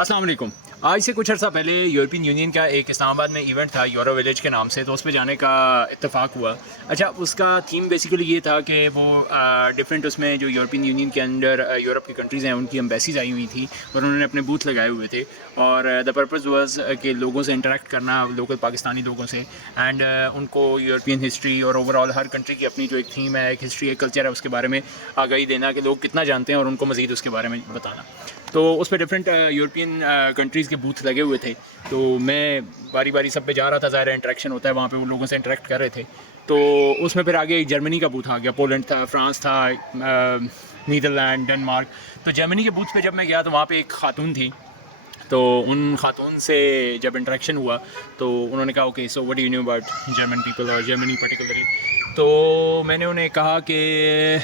السلام علیکم. آج سے کچھ عرصہ پہلے یورپین یونین کا ایک اسلام آباد میں ایونٹ تھا یورو ولیج کے نام سے, تو اس پہ جانے کا اتفاق ہوا. اچھا, اس کا تھیم بیسیکلی یہ تھا کہ وہ ڈفرینٹ اس میں جو یورپین یونین کے انڈر یورپ کی کنٹریز ہیں ان کی امبیسیز آئی ہوئی تھی اور انہوں نے اپنے بوتھ لگائے ہوئے تھے, اور دا پرپز واز کہ لوگوں سے انٹریکٹ کرنا, لوکل پاکستانی لوگوں سے, اینڈ ان کو یورپین ہسٹری اور اوور آل ہر کنٹری کی اپنی جو ایک تھیم ہے, ایک ہسٹری, ایک کلچر ہے, اس کے بارے میں آگاہی دینا کہ لوگ کتنا جانتے ہیں اور ان کو مزید اس کے بارے میں بتانا. تو اس پہ ڈفرینٹ یورپین کنٹریز کے بوتھ لگے ہوئے تھے, تو میں باری باری سب پہ جا رہا تھا. ظاہر انٹریکشن ہوتا ہے وہاں پہ, وہ لوگوں سے انٹریکٹ کر رہے تھے. تو اس میں پھر آگے جرمنی کا بوتھ آ گیا, پولینڈ تھا, فرانس تھا, نیدرلینڈ, ڈنمارک. تو جرمنی کے بوتھ پہ جب میں گیا تو وہاں پہ ایک خاتون تھی. تو ان خاتون سے جب انٹریکشن ہوا تو انہوں نے کہا okay so what do you know about German people اور جرمنی پرٹیکولرلی. تو میں نے انہیں کہا کہ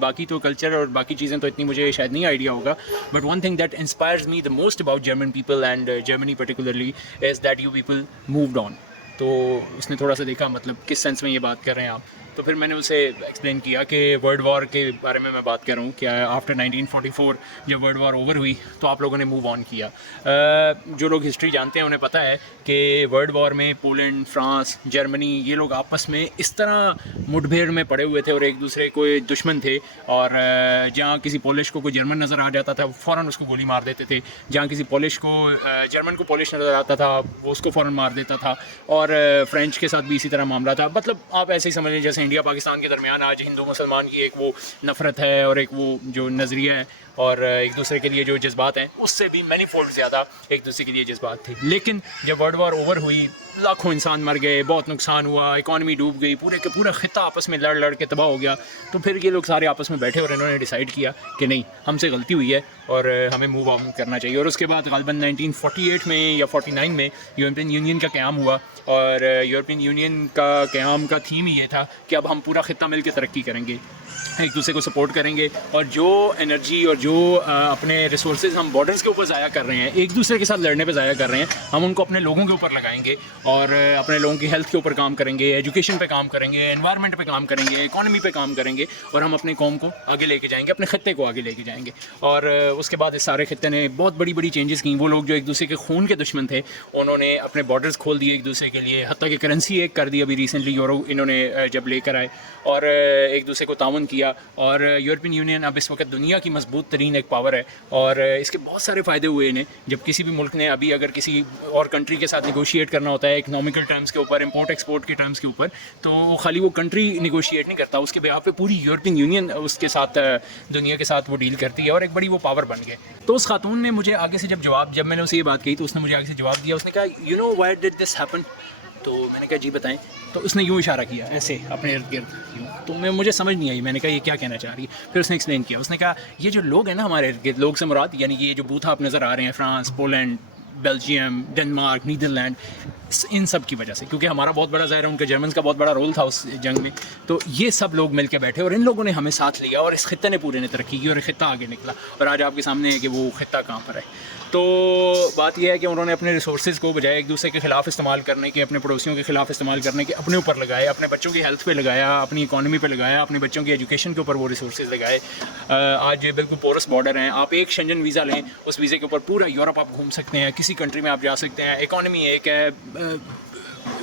باقی تو کلچر اور باقی چیزیں تو اتنی مجھے شاید نہیں آئیڈیا ہوگا, but one thing that inspires me the most about German people and Germany particularly is that you people moved on. تو اس نے تھوڑا سا دیکھا مطلب کس سینس میں یہ بات کر رہے ہیں آپ. تو پھر میں نے اسے ایکسپلین کیا کہ ورلڈ وار کے بارے میں بات کر رہا ہوں کہ آفٹر 1944 جب ورلڈ وار اوور ہوئی تو آپ لوگوں نے موو آن کیا. جو لوگ ہسٹری جانتے ہیں انہیں پتہ ہے کہ ورلڈ وار میں پولینڈ, فرانس, جرمنی, یہ لوگ آپس میں اس طرح مٹ بھیڑ میں پڑے ہوئے تھے اور ایک دوسرے کو دشمن تھے, اور جہاں کسی پولش کو کوئی جرمن نظر آ جاتا تھا وہ فوراً اس کو گولی مار دیتے تھے, جہاں کسی پولش کو جرمن کو پولش نظر آتا تھا وہ اس کو فوراً مار دیتا تھا, اور فرینچ کے ساتھ بھی اسی طرح معاملہ تھا. مطلب آپ ایسے ہی سمجھ لیں جیسے انڈیا پاکستان کے درمیان آج ہندو مسلمان کی ایک وہ نفرت ہے اور ایک وہ جو نظریہ ہے اور ایک دوسرے کے لیے جو جذبات ہیں, اس سے بھی مینی فولڈ زیادہ ایک دوسرے کے لیے جذبات تھے. لیکن جب ورلڈ وار اوور ہوئی, لاکھوں انسان مر گئے, بہت نقصان ہوا, اکانومی ڈوب گئی, پورے کے پورا خطہ آپس میں لڑ لڑ کے تباہ ہو گیا. تو پھر یہ لوگ سارے آپس میں بیٹھے اور انہوں نے ڈیسائیڈ کیا کہ نہیں, ہم سے غلطی ہوئی ہے اور ہمیں موو آن کرنا چاہیے. اور اس کے بعد غالباً 1948 میں یا 49 میں یورپین یونین کا قیام ہوا, اور یورپین یونین کا قیام کا تھیم ہی یہ تھا کہ اب ہم پورا خطہ مل کے ترقی کریں گے, ایک دوسرے کو سپورٹ کریں گے, اور جو انرجی اور جو اپنے ریسورسز ہم بارڈرز کے اوپر ضائع کر رہے ہیں, ایک دوسرے کے ساتھ لڑنے پہ ضائع کر رہے ہیں, ہم ان کو اپنے لوگوں کے اوپر لگائیں گے اور اپنے لوگوں کی ہیلتھ کے اوپر کام کریں گے, ایجوکیشن پہ کام کریں گے, انوائرمنٹ پہ کام کریں گے, اکانومی پہ کام کریں گے, اور ہم اپنے قوم کو آگے لے کے جائیں گے, اپنے خطے کو آگے لے کے جائیں گے. اور اس کے بعد اس سارے خطے نے بہت بڑی بڑی چینجز کی. وہ لوگ جو ایک دوسرے کے خون کے دشمن تھے انہوں نے اپنے بارڈرز کھول دیے ایک دوسرے کے لیے, حتیٰ کہ کرنسی ایک کر دی ابھی ریسنٹلی یورو انہوں نے جب لے کر آئے, اور ایک دوسرے کو تعاون کیا. اور یورپین یونین اب اس وقت دنیا کی مضبوط ترین ایک پاور ہے, اور اس کے بہت سارے فائدے ہوئے انہیں. جب کسی بھی ملک نے ابھی اگر کسی اور کنٹری کے ساتھ نیگوشیٹ کرنا ہوتا ہے اکنامیکل ٹرمز کے اوپر, امپورٹ ایکسپورٹ کے ٹرمز کے اوپر, تو خالی وہ کنٹری نیگوشیٹ نہیں کرتا, اس کے بیہاف پہ پوری یورپین یونین اس کے ساتھ دنیا کے ساتھ وہ ڈیل کرتی ہے, اور ایک بڑی وہ پاور بن گئے. تو اس خاتون نے مجھے آگے سے جب میں نے اسے یہ بات کہی تو اس نے مجھے آگے سے جواب دیا. اس نے کہا you know why did this happen. تو میں نے کہا جی بتائیں. تو اس نے یوں اشارہ کیا ایسے اپنے ارد گرد یوں, تو مجھے سمجھ نہیں آئی. میں نے کہا یہ کیا کہنا چاہ رہی ہے. پھر اس نے ایکسپلین کیا. اس نے کہا یہ جو لوگ ہیں نا ہمارے ارد گرد, لوگ سے مراد یعنی یہ جو بوتھ آپ نظر آ رہے ہیں, France, Poland, Belgium, Denmark, Netherland, ان سب کی وجہ سے, کیونکہ ہمارا بہت بڑا ظاہر ہے ان کے جرمنس کا بہت بڑا رول تھا اس جنگ میں, تو یہ سب لوگ مل کے بیٹھے اور ان لوگوں نے ہمیں ساتھ لیا اور اس خطے نے پورے نے ترقی کی اور خطہ آگے نکلا. اور آج آپ کے سامنے ہے کہ وہ خطہ کہاں پر ہے. تو بات یہ ہے کہ انہوں نے اپنے ریسورسز کو بجائے ایک دوسرے کے خلاف استعمال کرنے کے, اپنے پڑوسیوں کے خلاف استعمال کرنے کے, اپنے اوپر لگائے, اپنے بچوں کی ہیلتھ پہ لگایا, اپنی اکانومی پہ لگایا, اپنے بچوں کی ایجوکیشن کے اوپر وہ ریسورسز لگائے. آج بالکل پورس بارڈر ہیں, آپ ایک شنجن ویزا لیں, اس ویزے کے اوپر پورا یورپ آپ گھوم سکتے ہیں, کسی کنٹری میں آپ جا سکتے ہیں, اکانومی ایک ہے,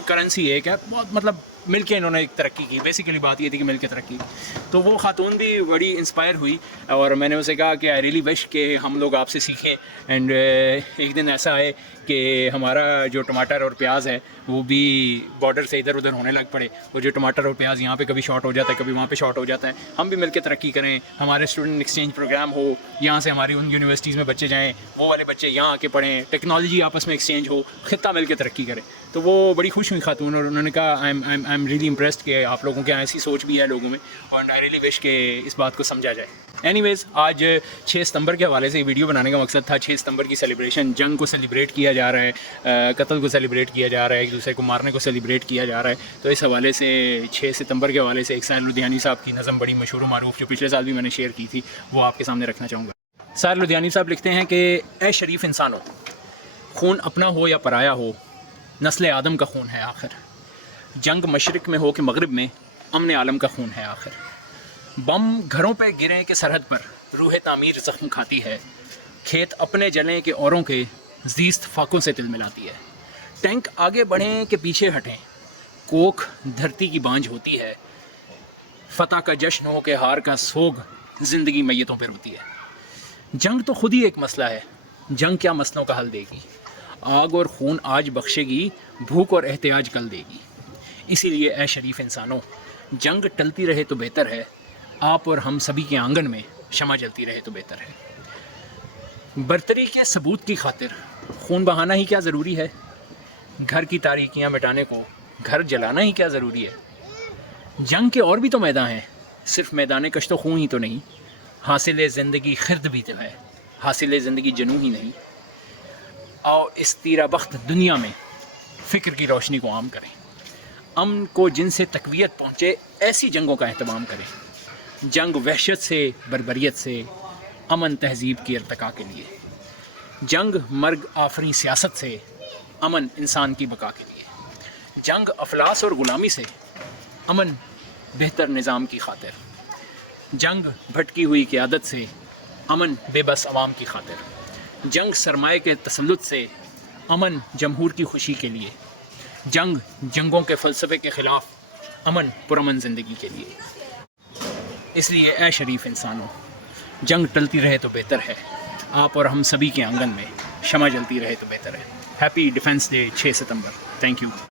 کرنسی ایک ہے, بہت مطلب مل کے انہوں نے ایک ترقی کی. بیسیکلی بات یہ تھی کہ مل کے ترقی. تو وہ خاتون بھی بڑی انسپائر ہوئی, اور میں نے اسے کہا کہ آئی ریئلی وش کہ ہم لوگ آپ سے سیکھیں. اینڈ ایک دن ایسا ہے کہ ہمارا جو ٹماٹر اور پیاز ہے وہ بھی بارڈر سے ادھر ادھر ہونے لگ پڑے. وہ جو ٹماٹر اور پیاز یہاں پہ کبھی شارٹ ہو جاتا ہے, کبھی وہاں پہ شارٹ ہو جاتا ہے, ہم بھی مل کے ترقی کریں. ہمارے اسٹوڈنٹ ایکسچینج پروگرام ہو, یہاں سے ہماری ان یونیورسٹیز میں بچے جائیں, وہ والے بچے یہاں آ کے پڑھیں, ٹیکنالوجی آپس میں ایکسچینج ہو, خطہ مل کے ترقی کرے. تو وہ بڑی خوش ہوئی خاتون, اور انہوں نے کہا آئی ایم ریئلی امپریسڈ کہ آپ لوگوں کے ایسی سوچ بھی ہے لوگوں میں, اور آئی ریئلی وش کہ اس بات کو سمجھا جائے. اینی ویز آج 6 ستمبر کے حوالے سے ویڈیو بنانے کا مقصد تھا. 6 ستمبر کی سیلیبریشن, جنگ کو سیلیبریٹ کیا جا رہا ہے, قتل کو سیلیبریٹ کیا جا رہا ہے, ایک دوسرے کو مارنے کو سیلیبریٹ کیا جا رہا ہے. تو اس حوالے سے 6 ستمبر کے حوالے سے ایک ساحر لدھیانی صاحب کی نظم بڑی مشہور و معروف جو پچھلے سال بھی میں نے شیئر کی تھی, وہ آپ کے سامنے رکھنا چاہوں گا. ساحر لدھیانی صاحب لکھتے ہیں کہ اے شریف انسانوں, خون اپنا ہو یا پرایا ہو, نسل آدم کا خون ہے آخر. جنگ مشرق میں ہو کہ مغرب میں, امن عالم کا خون ہے آخر. بم گھروں پہ گریں کہ سرحد پر, روح تعمیر زخم کھاتی ہے. کھیت اپنے جلیں کہ اوروں کے زیست فاقوں سے تل ملاتی ہے. ٹینک آگے بڑھیں کہ پیچھے ہٹیں، کوکھ دھرتی کی بانجھ ہوتی ہے. فتح کا جشن ہو کہ ہار کا سوگ زندگی میتوں پہ روتی ہے. جنگ تو خود ہی ایک مسئلہ ہے، جنگ کیا مسئلوں کا حل دے گی. آگ اور خون آج بخشے گی، بھوک اور احتیاج کل دے گی. اسی لیے اے شریف انسانوں، جنگ ٹلتی رہے تو بہتر ہے، آپ اور ہم سبھی کے آنگن میں شمع جلتی رہے تو بہتر ہے. برتری کے ثبوت کی خاطر خون بہانا ہی کیا ضروری ہے؟ گھر کی تاریکیاں مٹانے کو گھر جلانا ہی کیا ضروری ہے؟ جنگ کے اور بھی تو میدان ہیں، صرف میدان کشت و خون ہی تو نہیں. حاصل زندگی خرد بھی تو ہے، حاصل زندگی جنوں ہی نہیں. آؤ اس تیرہ بخت دنیا میں فکر کی روشنی کو عام کریں، امن کو جن سے تقویت پہنچے ایسی جنگوں کا اہتمام کریں. جنگ وحشت سے، بربریت سے، امن تہذیب کی ارتقاء کے لیے. جنگ مرگ آفریں سیاست سے، امن انسان کی بقا کے لیے. جنگ افلاس اور غلامی سے، امن بہتر نظام کی خاطر. جنگ بھٹکی ہوئی قیادت سے، امن بے بس عوام کی خاطر. جنگ سرمایہ کے تسلط سے، امن جمہور کی خوشی کے لیے. جنگ جنگوں کے فلسفے کے خلاف، امن پرامن زندگی کے لیے. اس لیے اے شریف انسانوں، جنگ ٹلتی رہے تو بہتر ہے، آپ اور ہم سبھی کے آنگن میں شمع جلتی رہے تو بہتر ہے. Happy defence day 6 September. Thank you.